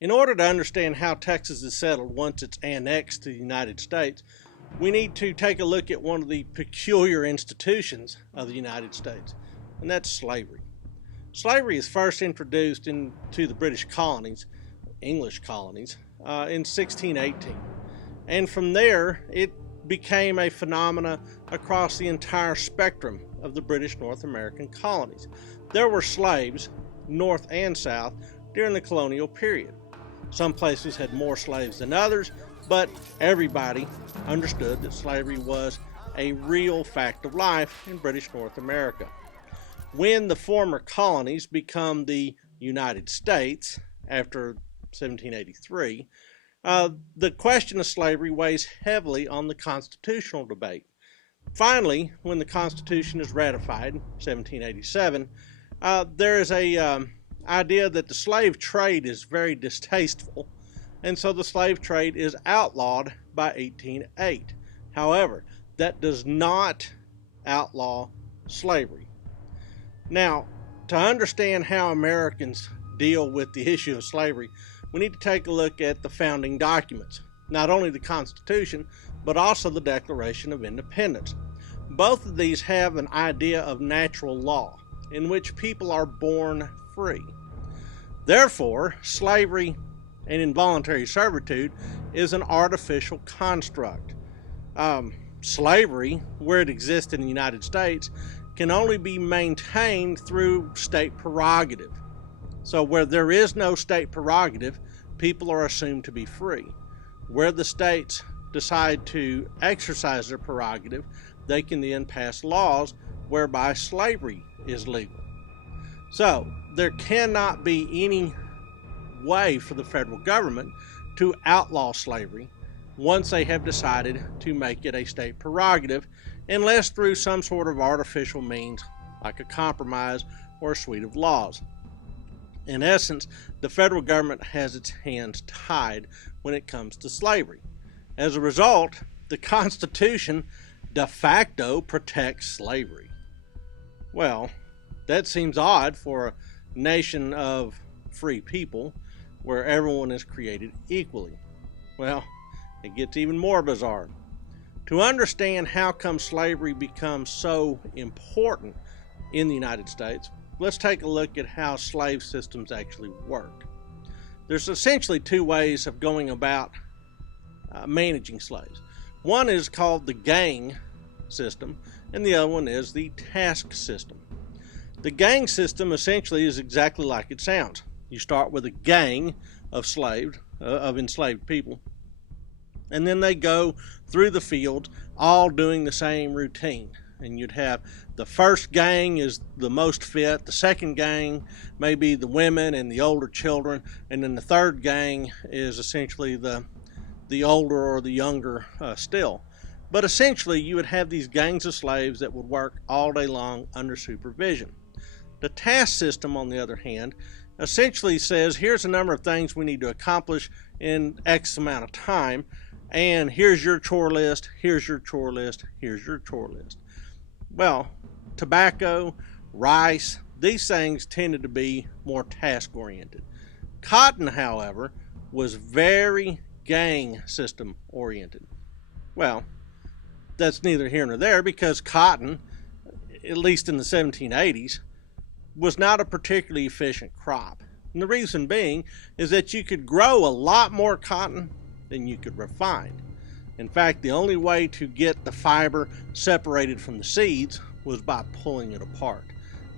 In order to understand how Texas is settled once it's annexed to the United States, we need to take a look at one of the peculiar institutions of the United States, and that's slavery. Slavery is first introduced into the British colonies, English colonies, in 1618. And from there, it became a phenomena across the entire spectrum of the British North American colonies. There were slaves, north and south, during the colonial period. Some places had more slaves than others, but everybody understood that slavery was a real fact of life in British North America. When the former colonies become the United States after 1783, the question of slavery weighs heavily on the constitutional debate. Finally, when the Constitution is ratified in 1787, there is a idea that the slave trade is very distasteful, and so the slave trade is outlawed by 1808. However, that does not outlaw slavery. Now, to understand how Americans deal with the issue of slavery, we need to take a look at the founding documents, not only the Constitution, but also the Declaration of Independence. Both of these have an idea of natural law, in which people are born free. Therefore, slavery and involuntary servitude is an artificial construct. Slavery, where it exists in the United States, can only be maintained through state prerogative. So where there is no state prerogative, people are assumed to be free. Where the states decide to exercise their prerogative, they can then pass laws whereby slavery is legal. So there cannot be any way for the federal government to outlaw slavery once they have decided to make it a state prerogative, unless through some sort of artificial means like a compromise or a suite of laws. In essence, the federal government has its hands tied when it comes to slavery. As a result, the Constitution de facto protects slavery. Well, that seems odd for a nation of free people where everyone is created equally. Well, it gets even more bizarre. To understand how come slavery becomes so important in the United States, let's take a look at how slave systems actually work. There's essentially two ways of going about managing slaves. One is called the gang system, and the other one is the task system. The gang system essentially is exactly like it sounds. You start with a gang of enslaved people, and then they go through the fields all doing the same routine. And you'd have the first gang is the most fit, the second gang may be the women and the older children, and then the third gang is essentially the older or the younger still. But essentially you would have these gangs of slaves that would work all day long under supervision. The task system, on the other hand, essentially says here's a number of things we need to accomplish in X amount of time, and here's your chore list, here's your chore list, here's your chore list. Well, tobacco, rice, these things tended to be more task-oriented. Cotton, however, was very gang system oriented. Well, that's neither here nor there, because cotton, at least in the 1780s, was not a particularly efficient crop. And the reason being is that you could grow a lot more cotton than you could refine. In fact, the only way to get the fiber separated from the seeds was by pulling it apart.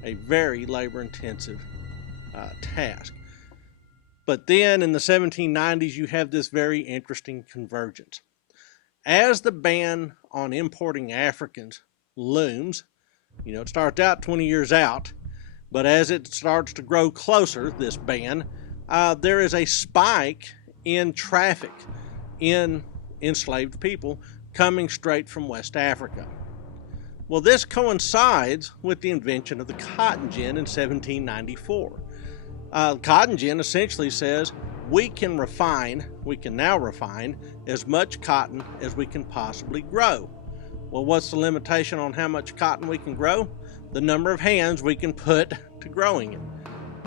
A very labor-intensive task. But then in the 1790s, you have this very interesting convergence. As the ban on importing Africans looms, it starts out 20 years out, but as it starts to grow closer, this ban, there is a spike in traffic in enslaved people coming straight from West Africa. Well, this coincides with the invention of the cotton gin in 1794. Cotton gin essentially says we can now refine as much cotton as we can possibly grow. Well, what's the limitation on how much cotton we can grow? The number of hands we can put to growing it.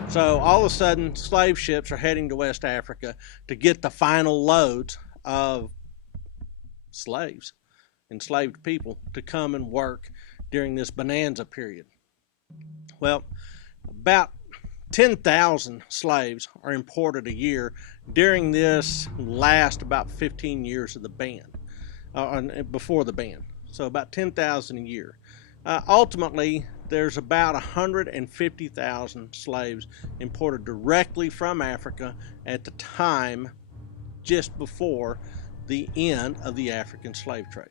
So all of a sudden, slave ships are heading to West Africa to get the final loads of slaves, enslaved people, to come and work during this bonanza period. Well, about 10,000 slaves are imported a year during this last about 15 years of the ban, before the ban. So about 10,000 a year. Ultimately, there's about 150,000 slaves imported directly from Africa at the time just before the end of the African slave trade.